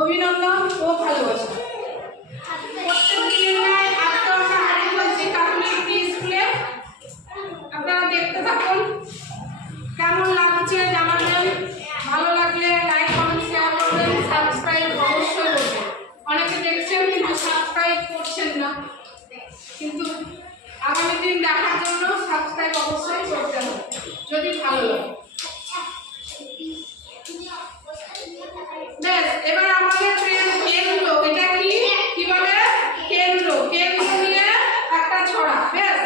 অভিনন্দন ও ভালোবাসা। আপনারা দেখতে থাকুন, কেমন লাগছে জানাবেন। ভালো লাগলে লাইক কমেন্ট শেয়ার করবেন, সাবস্ক্রাইব অবশ্যই করবেন। অনেকে দেখছেন কিন্তু সাবস্ক্রাইব করছেন না, কিন্তু আগামী দিন দেখার জন্য সাবস্ক্রাইব অবশ্যই করতে হবে যদি ভালো লাগে। বেশ, এবার আমাদের কেন্দ্র, এটা কি বলে? কেন্দ্র। কেন্দ্র নিয়ে একটা ছড়া। বেশ,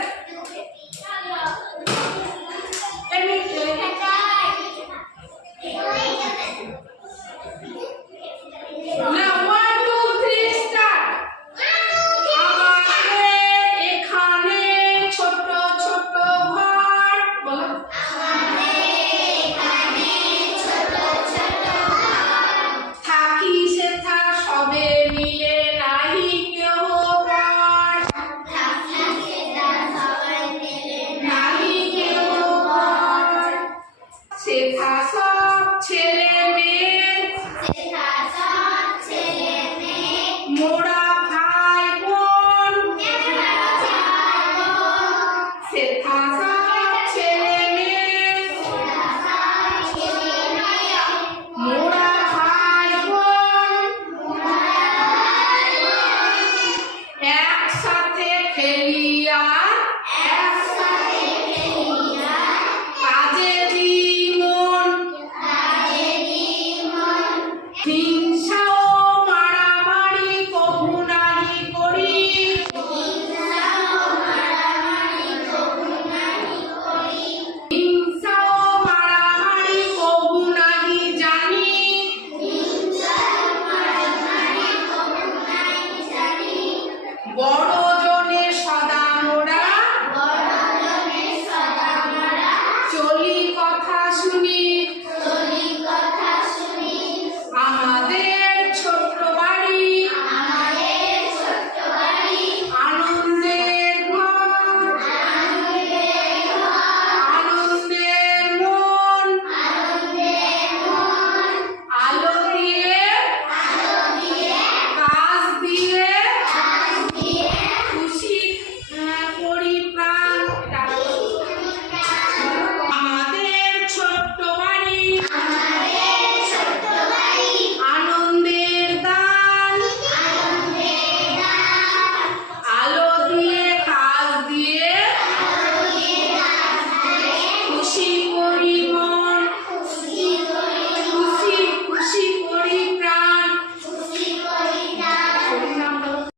মোরা ভাই বোন, শেখা